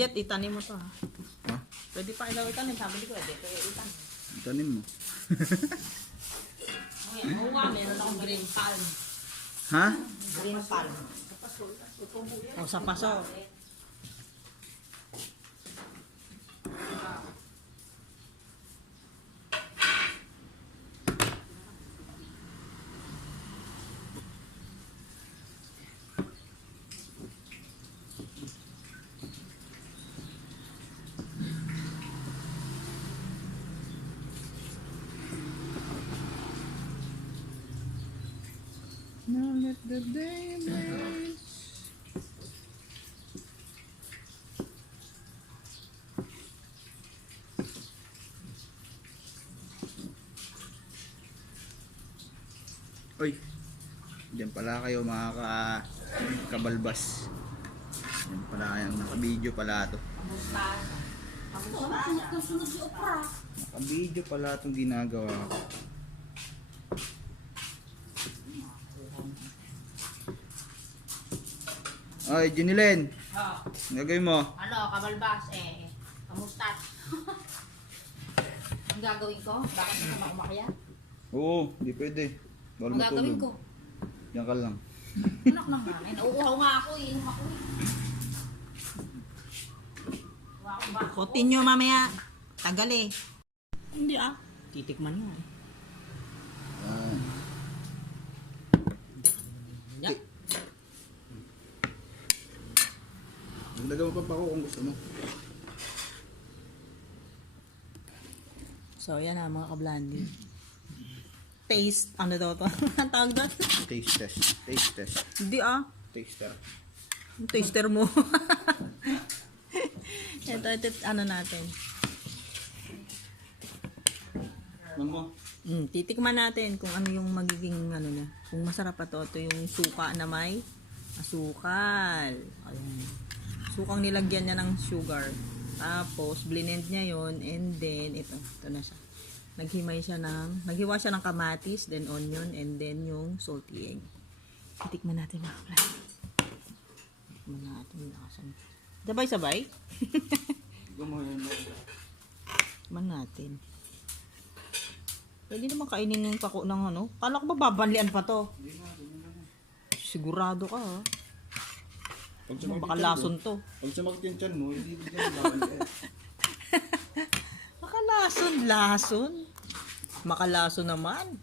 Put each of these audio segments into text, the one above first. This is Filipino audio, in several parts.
Jet, itanim mo to ha. Ha? Pwede pa ilaw itanim. Sabi ko, pwede. Kaya itanim. Itanim mo. Oo nga, meron akong green palm. Ha? Green palm. O, sa paso. Now let the day blaze. Uy, diyan pala kayo mga kabalbas. Diyan pala kayong naka-video pala ito. Naka-video pala itong ginagawa ko. Ay, Junilen, Oh, gagawin mo. ano, kabalbas, kamusta? Ang gagawin ko? Bakit hindi ka umakyat? Oo, hindi pwede. Bawal Ang gagawin matulog. ko? Diyan ka lang. Anak ng hangin. Nauuhaw nga ako, inom ako. Kotin nyo mamaya. Tagal eh. Hindi ah. Titikman nyo eh. Ah, Yan. Dagdagan mo pa ako kung gusto mo. So yan ah mga kablandi. Taste, ano daw to? Ang tawag doon? Taste test. Taste test. Hindi ah. Taster. Yung taster mo. ito, ano natin. Ano mo? Titikman natin kung ano yung magiging ano na. Kung masarap pa to. Ito yung suka na may asukal. Ayan. Sukang nilagyan niya ng sugar. Tapos, blend niya yon and then, ito na siya. Naghiwa siya ng kamatis, then onion, and then yung salty egg. Titikman natin mga kaplan. Titikman natin. Sabay-sabay? Titikman natin. Pwede naman kainin yung pako ng ano. Kala ko ba babanlian pa to? Sigurado ka ha. Baka lason to. Pag sumakit yung tiyan mo, hindi bigyan babalik. Baka lason. Makalason naman.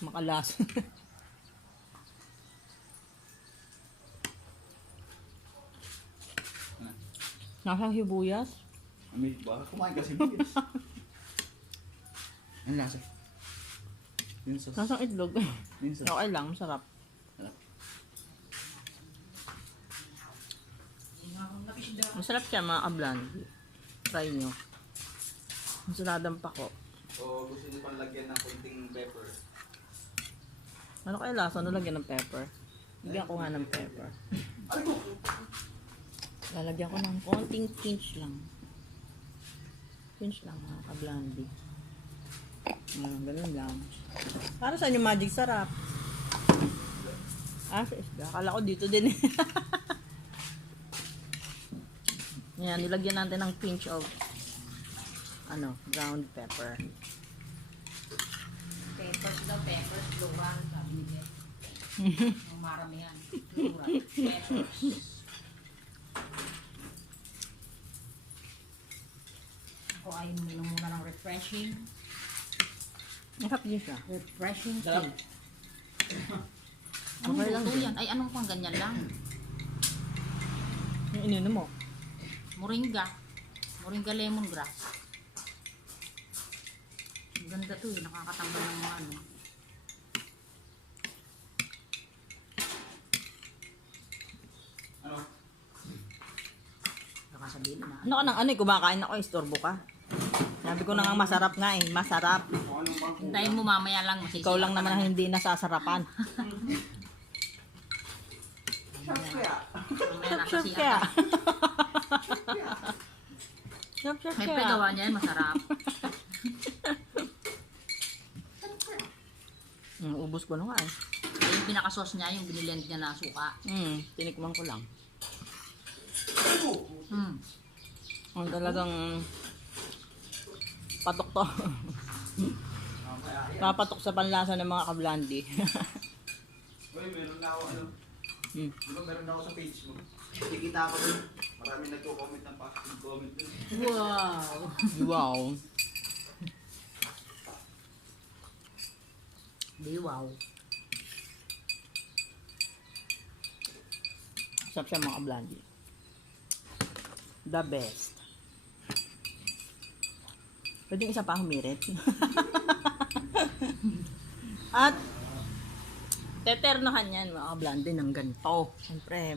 Makalason. Nasang hibuyas? Amin ba? Kumain kasi bigyan. Ang lasa. Yung sauce. Nasang itlog. Yung sauce. Okay lang, masarap. Masarap siya mga kablandi. Try nyo. Masaladang pako. O gusto niyo pang lagyan ng konting pepper. Ano kaya lasa? Ano lagyan ng pepper? Lagyan ko nga ng pepper. Lalagyan ko ng konting pinch lang. Pinch lang mga kablandi. Ganun lang. Para saan yung magic sarap? Sa isda. Akala ko dito din eh. Yan, nilagyan natin ng pinch of ground pepper. Peppers daw, peppers, luwang, sabi ni Beth. Ang maramihan. Peppers. Ako ay uminom muna ng refreshing. Nakap din siya. Refreshing tea. Anong Okay lang luto din. yan? Ay, anong pang ganyan lang? Yung ininom mo? Moringa. Moringa lemongrass. Ang ganda to eh. Nakakatanggal ng mga ano. Ano? Baka sabihin na. Ano ka nang ano eh. Kumakain ako. Istorbo ka. Sabi ko na nga masarap nga eh. Masarap. Kung anong pang Hintayin mo mamaya lang. Masisiyak Ikaw lang naman ang hindi nasasarapan. Shop kaya. Shop May kaya. pagawa niyan, masarap. Ubus ko na nga eh. Yung pinaka-sauce niya, yung binilend niya na suka. Tinikman ko lang. Ang talagang patok to. Papatok sa panlasa ng mga kablandi. Uy, meron na ako ano. Hmm. Di ba meron na ako sa page mo? Kikita ko dun. Maraming nagko-comment ng positive comment dun. Wow. Wow. Di wow. Sarap siya mga kablandi. The best. Pwede isa pa humirit. At teternohan yan mga kablandi ng ganito. Siyempre,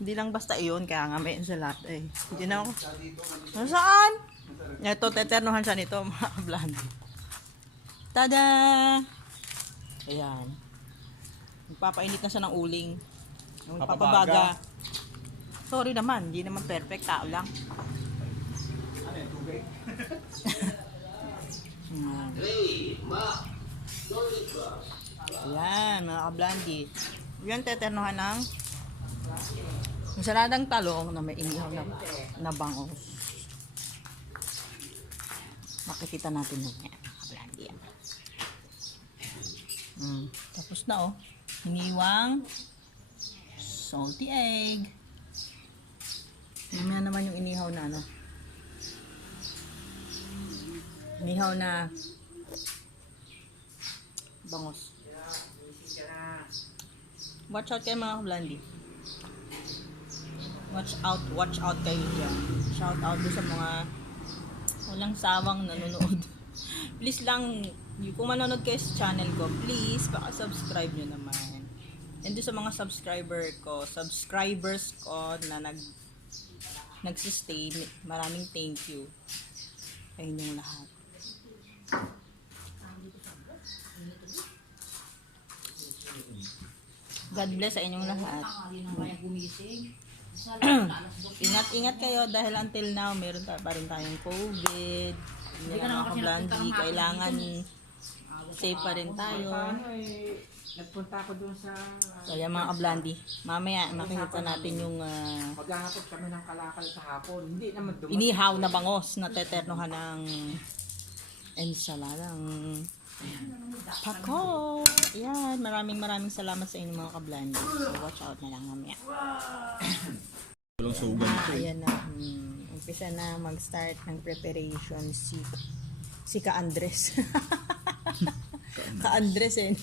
hindi lang basta iyon, kaya nga may ensalada eh. Hindi na ako. Nasaan? Ito, teternohan siya nito mga kablandi. Tada! Ayan. Magpapainit na siya ng uling. Magpapabaga. Sorry naman, hindi naman perfect. Tao lang. Ano yung tubig? Ayan, mga kablandi. Yan, teternohan ng saladang talong na may inihaw na bangos. Makikita natin yun yan, mga kablandi. Tapos na oh. Iniwang salty egg. Mamaya naman yung inihaw na ano. Inihaw na bangos. Watch out kayo mga kablandi. Watch out kayo dyan. Shout out doon sa mga walang sawang nanonood. Please lang, kung manonood kayo sa channel ko, please, baka subscribe nyo naman. And doon sa mga subscribers ko na nagsistay, maraming thank you sa inyong lahat. God bless sa inyong lahat. Ingat-ingat kayo dahil until now meron pa rin tayong COVID. Hindi na mga kablandi, kailangan safe pa rin tayo. Nagpunta ako doon sa... So yan mga kablandi, mamaya makikita natin yung Maghahakot kami ng kalakal sa hapon. Hindi naman dumating. inihaw na bangos na teternohan ng ensaladang pako. Yan, maraming salamat sa inyo mga kablandi. So watch out na lang mamaya. Walang sugan Ayan na. Umpisa na mag-start ng preparation si Ka Andres. Ka Andres eh.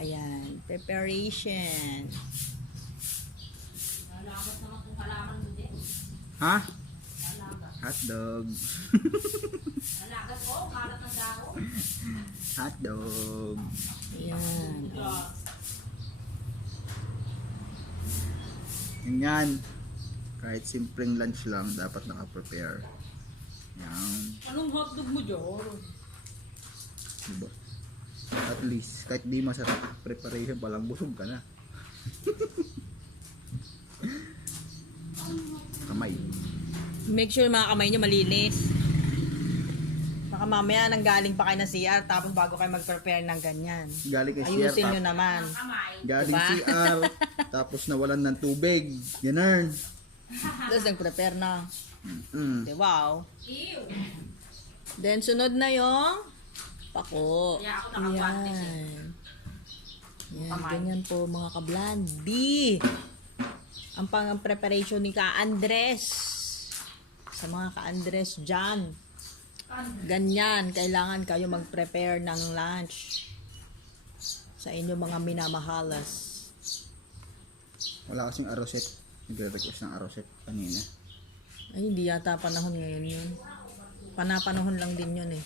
Ayan, preparation. Ha? Hotdog. Hotdog. Ayan. Ganyan. Kahit simpleng lunch lang, dapat naka-prepare. Yan. Anong hotdog mo, Jor? Diba? At least, kahit di masarap preparation pa lang, busog ka na. Kamay. Make sure mga kamay nyo malinis. Baka mamaya nanggaling pa kayo ng CR tapos bago kayo mag-prepare ng ganyan. Galing kay CR, Ayusin nyo naman. galing Diba? CR, tapos nawalan ng tubig. Ganun. Tapos nag-prepare na. Mm. Okay, wow. Then sunod na yung pako. Yan. Yan, ganyan po mga kablandi. Ang pang-preparation ni Ka Andres. Sa mga Ka Andres dyan. Ganyan, kailangan kayo mag-prepare ng lunch sa inyong mga minamahalas. Wala kasing aroset. Nagre-request ng aroset kanina. Ay, hindi yata panahon ngayon yun. Panapanahon lang din yun eh.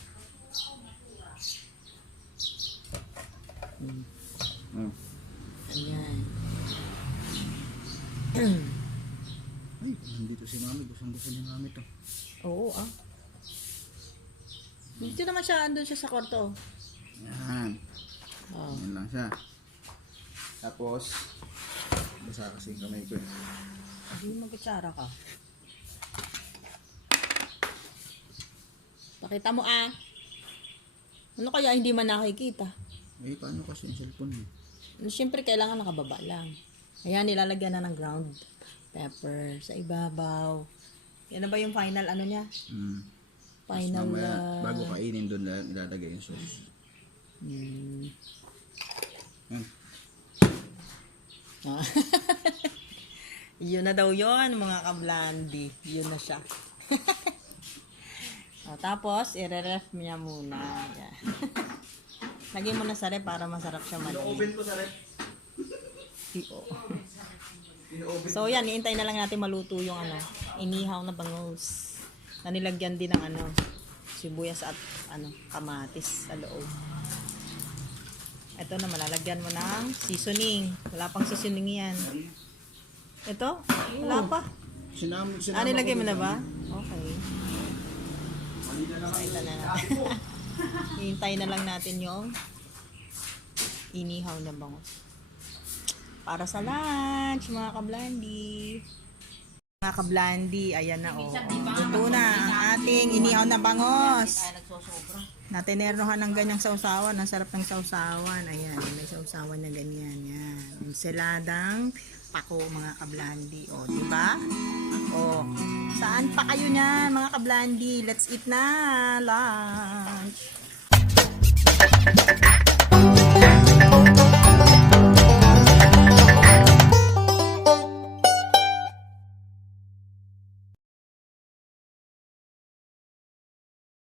Oh. Ayan. Ay, nandito si mami. Gustong-gusto ni mami to. Oo ah. Dito naman siya, andun siya sa kwarto. Yan. Oh. Yan lang siya. Tapos, basa kasi yung kamay ko eh. Hindi mag-kutsara ka. Pakita mo ah. Ano kaya hindi man nakikita? Eh, paano kasi yung cellphone mo? Siyempre kailangan nakababa lang. Ayan, nilalagyan na ng ground. Pepper sa ibabaw. Yan na ba yung final ano niya? Mm. Final Mamaya, bago kainin doon na ilalagay yung sauce. Hmm. Yan. Ah. Yun na daw yon mga kablandi. Yun na siya. O, tapos, i-ref niya muna. Yan. Lagyan mo na sa ref para masarap siya maliit. ko sa rep. So, yan. Iintay na lang natin maluto yung ano, inihaw na bangus. Na nilagyan din ng ano, sibuyas at ano, kamatis sa loob. Ito na, malalagyan mo ng seasoning. Wala pang seasoning yan. Ito? Wala pa. Sinama Nilagay mo na ba? Okay. So, ito na natin. Hintay na lang natin yung inihaw na bangus. Para sa lunch, mga kablandi. Mga kablandi, ayan na ito na ang ating inihaw na bangus. Natinernohan ng ganyang sausawan. Ang sarap ng sausawan. Ayan, may sausawan na ganyan. Yan. Ensaladang pako, mga kablandi. O, di ba? O, saan pa kayo niyan, mga kablandi? Let's eat na lunch.